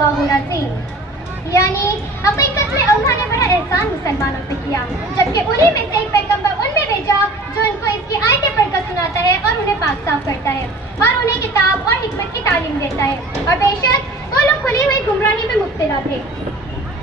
सदक़ल्लाहुल अज़ीम। यानी हकीकत में अल्लाह ने बड़ा एहसान मुसलमानों पे किया, जबकि उन्हीं में से एक पैगंबर उनमें भेजा जो उनको इसकी आयतें पढ़कर सुनाता है और उन्हें पाक साफ करता है और उन्हें किताब और हिकमत की तालीम देता है। और बेशक वो लोग खुली हुई गुमराही में मुब्तला थे।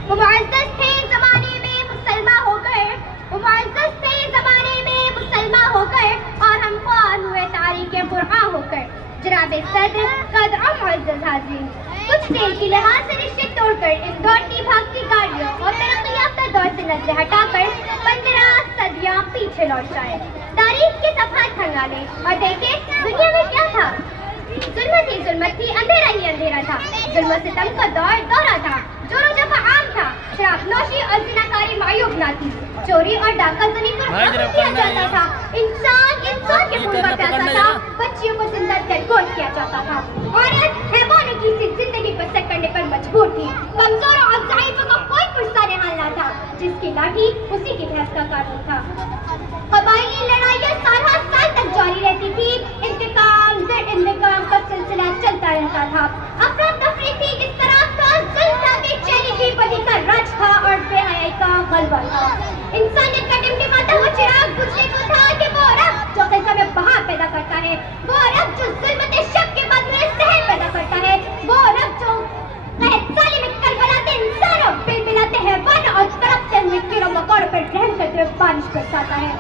वो मुअज़्ज़ज़ थे ज़माने में मुसलमान होकर, वो मुअज़्ज़ज़ थे ज़माने में मुसलमान होकर, और हम ख्वार हुए तारीख़ बुरक़ा होकर। जनाब सदर कद्र और मुअज़्ज़ज़ हाज़रीन, कुछ देर की लिहाज से रिश्ते तोड़कर इन दौड़ती भागती गाड़ियों और तरक्की याफ्ता दौर से नजरें हटाकर 15 सदियां पीछे लौट जाए, तारीख के सफ़हात खंगाले और देखे दुनिया में क्या था। जुल्मत थी, अंधेरा ही अंधेरा था। जुल्म सितम का दौरा था, जोरो जफा आम था, शराब नोशी और ज़िनाकारी मायूब ना थी, चोरी और डाका ज़मीन पर किया जाता था, इंसान के खून का प्यासा था, बच्चियों को जिंदा कर गोद किया जाता था। औरत हैवानों की सी जिंदगी बसर करने पर मजबूर थी। कमजोर और ज़ाइफों का कोई पुरसा निहाल ना था, जिसकी लाठी उसी की भैंस का कानून था। कबायली लड़ाइयाँ साल तक जारी रहती थी, इंतकाम दर इंतकाम का सिलसिला चलता रहता था। अफरा तफरी थी, इस तरह का जुल्म था, बेचैनी थी, बदी का राज था और बेहयाई का गलबा था। इंसानियत का टिमटिमाता हुआ चिराग बुझने को था कि वो रब जो क़िज़ा में बहार पैदा करता है, वो रब जो ज़ुल्मत शब के बाद में सहर पैदा करता है, वो रब जो ज़ालिम करबलाते इंसानों बिलबिलाते हैवानों और तड़पते हुए कीड़ों मकोड़ों पर रहम करते हुए बारिश बरसाता है।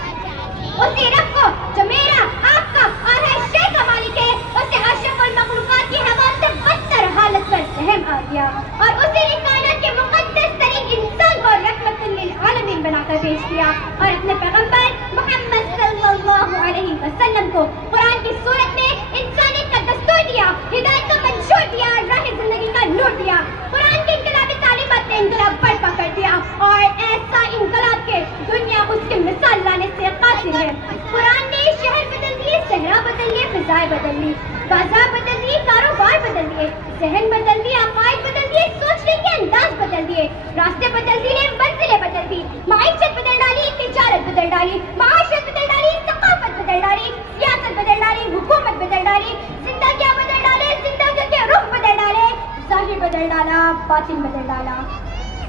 उसी रब को जो मेरा, आपका और हर शय का मालिक है, उसे अशरफुल मखलूक़ात की हवा से बदतर हालत पर रहम आ गया और उसी ने कायनात के मुक़द्दस तरीन इंसान को रहमतुल लिल आलमीन बनाकर भेज दिया और अपने पैगंबर मोहम्मद सल्लल्लाहु अलैहि वसल्लम को कुरान की सूरत में इंसानियत का दस्तूर दिया, हिदायत का मंशूर दिया, राह ज़िंदगी का नूर दिया। कुरान की इनकलाबी तालीमात ने इनकलाब बर्पा कर दिया और ऐसा इनकलाब के दुनिया उसकी मिसाल लाने से कासिर है। कुरान ने शहर बदल दिए, सहरा बदल लिए, फिजाएं बदल ली, बाजार बदल दिए, कारोबार बदल दिए, जहन बदल दिए, अकायद बदल दिए, सोचने के अंदाज बदल दिए, रास्ते बदल दिए, मंजिलें बदल दी, माइशत बदल डाली, तिजारत बदल डाली, माशरत बदल डाली, सकाफत बदल डाली, सियासत बदल डाली, हुकूमत बदल डाली, जिंदगियां बदल डाले, जिंदगी के रुख बदल डाले, ज़ाहिर बदल डाला, बातिन बदल डाला।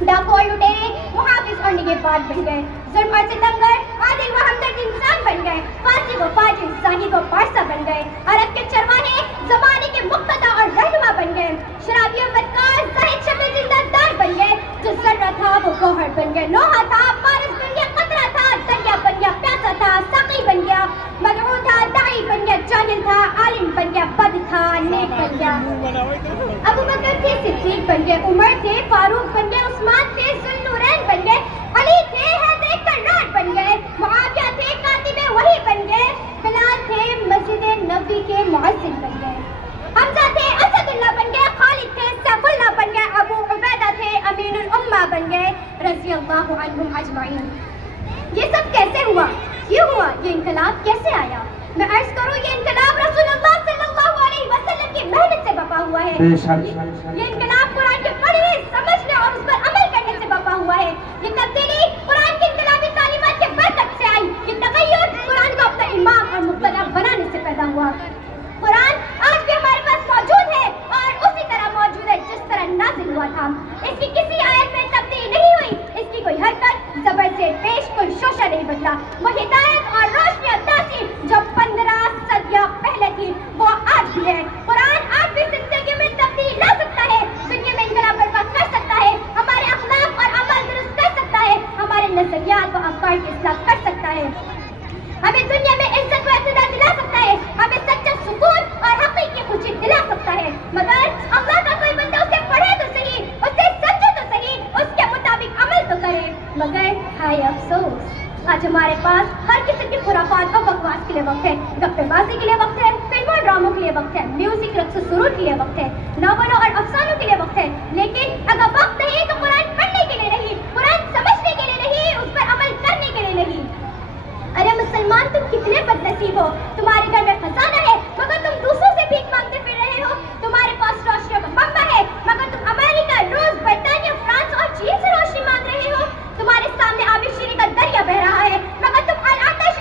डाकू और लुटेरे मुहाफिज और निगहबान बन गए, जुल्म और सितमगर आदिल व हमदर्द इंसान बन गए, फासिक व फाजिर ज़ाहिद व पारसा बन गए, अरब के चरवाहे ज़माने के मुक्तदा और रहनुमा बन गए, शराबी और बदकार ज़ाहिद शमे जिंदादार बन गए, जो ज़र्रा था वो गौहर बन गए, लोहा था पारस बन गया, कतरा था दरिया बन गया, प्यासा था साक़ी बन गया, मदऊँ था दाई बन गया, जाहिल था आलिम बन गया, बद था नेक बन गया। अबू बकर थे सिद्दीक बन गए, उमर थे फारूक बन गए, उस्मान थे ज़ुन्नूरैन बन गए, अली थे हैदर कर्रार बन गए, मुआविया थे कातिबे वही बन गए, बिलाल थे मस्जिद नबी के मुअज्जिन बन गए, हमजा थे असदुल्लाह बन गए, खालिद थे सैफुल्लाह बन गए, अबू उबैदा थे अमीनुल उम्मा बन गए, रज़ियल्लाहु अन्हुम अजमईन। ये सब कैसे हुआ? क्यों हुआ? ये इनकलाब कैसे आया? मैं अर्ज करूं, ये इनकलाब रसूलुल्लाह सल्लल्लाहु अलैहि वसल्लम की मेहनत से बपा हुआ है। ये इनकलाब कुरान के पढ़ने, समझने और उस पर अमल करने से बपा हुआ है। ये तब्दीली कुरान की इनकलाबी तालीमात के बरकत से आई। ये तगय्युर कुरान को अपना इमाम और मुक्तदा बनाने से पैदा हुआ। कुरान आज भी हमारे पास मौजूद है और उसी तरह मौजूद है जिस तरह नाज़िल हुआ था। इसकी किसी आयत में तब्दीली नहीं हुई, इसकी कोई हरकत ज़बर से पेश कोई शोशा नहीं बदला। वो हिदायत और रोशनी और तासीर जो 15 सदियां पहले थी वो आज भी है। कुरान आज भी जिंदगी में तब्दीली ला सकता है, दुनिया में इनकलाब बर्पा कर सकता है, हमारे अखलाक और अमल दुरुस्त कर सकता है, हमारे नज़रियात व अफ़कार की इस्लाह कर सकता है, हमें दुनिया में इज्जत व इक़्तिदार दिला सकता है, हमें सच्चा सुकून और हक़ीक़ी खुशी दिला सकता है। मगर अल्लाह का कोई बंदा उसे पढ़े तो सही, उसे समझे तो सही, उसके मुताबिक अमल तो करे। मगर हाय अफसोस, आज हमारे पास हर किस्म की खुराफात और बकवास के लिए वक्त है, गप्पेबाजी के लिए वक्त है, फिल्मों और ड्रामों के लिए वक्त है, म्यूजिक रक्स सुरूर के लिए वक्त है, नावलों और अफसानों के लिए वक्त है। लेकिन अगर वक्त नहीं तो कुरान पढ़ने के लिए नहीं, कुरान समझने के लिए नहीं, उस पर अमल करने के लिए नहीं। अरे मुसलमान, तुम कितने बदनसीब हो, तुम्हारे घर में खजाना है मगर तुम दूसरों से भीख मांगते फिर रहे हो, तुम्हारे पास रोशनियों का मंबा है मगर तुम अमेरिका, रूस, बर्तानिया, फ्रांस और चीन से रोशनी मांग रहे हो, तुम्हारे सामने आबिशीरी का दरिया बह रहा है मगर तुम अल आतश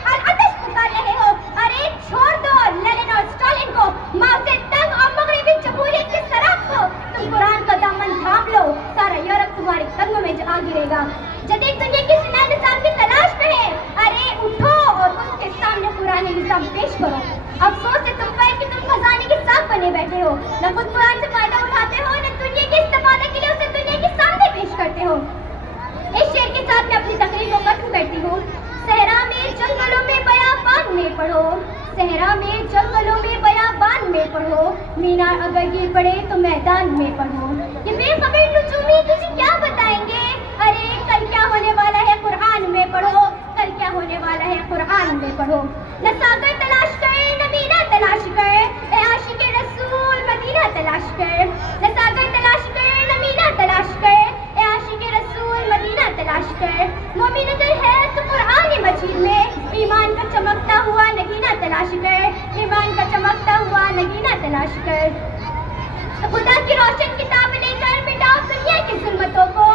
पुकार रहे हो। अरे छोड़ दो ललन بنے بیٹھے ہو، نہ خود قرآن سے فائدہ اٹھاتے ہو، نہ دنیا کے استفادے کے لیے اسے دنیا کے سامنے پیش کرتے ہو۔ اس شعر کے ساتھ میں اپنی تقریر کو ختم کرتی ہوں۔ صحرا میں جنگلوں میں بیابان میں پڑھو، صحرا میں جنگلوں میں بیابان میں پڑھو، مینار اگر گر پڑے تو میدان میں پڑھو۔ یہ بے خبر نجومی تجھے کیا بتائیں گے، ارے کل کیا ہونے والا ہے قرآن میں پڑھو، کل کیا ہونے والا ہے قرآن میں پڑھو۔ نہ ساگر تلاش کر نہ مینا تلاش کر، اے عاشق رسول مدینہ تلاش کر، نہ ساگر تلاش کر نہ مینا تلاش کر، اے عاشق رسول مدینہ تلاش کر۔ مومن اگر ہے تو قرآن مجید میں ایمان کا چمکتا ہوا نگینہ تلاش کر، ایمان کا چمکتا ہوا نگینہ تلاش کر۔ خدا کی روشن کتاب لے کر مٹاؤ دنیا کی ظلمتوں کو،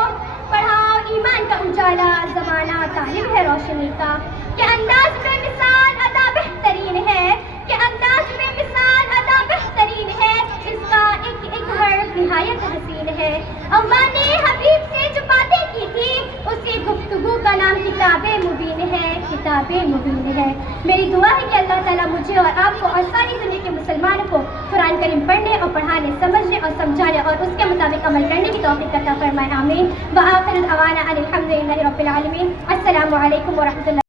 پڑھاؤ ایمان کا اجالا، زمانہ طالب ہے روشنی کا۔ کہ انداز میں مثال ادا بہترین ہے، کہ انداز میں مثال ادا بہترین ہے، اس کا ایک ایک حرف نہایت حسین ہے۔ اللہ نے حبیب سے جو باتیں کی تھی، اسی گفتگو کا نام کتاب مبین ہے، کتاب مبین ہے۔ میری دعا ہے کہ اللہ تعالیٰ مجھے اور آپ کو اور ساری دنیا کے مسلمانوں کو قرآن کریم پڑھنے اور پڑھانے، سمجھنے اور سمجھانے اور اس کے مطابق عمل کرنے کی توفیق عطا فرمائے، آمین۔ وآخر دعوانا ان الحمد للہ رب العالمین۔ السلام علیکم ورحمۃ اللہ۔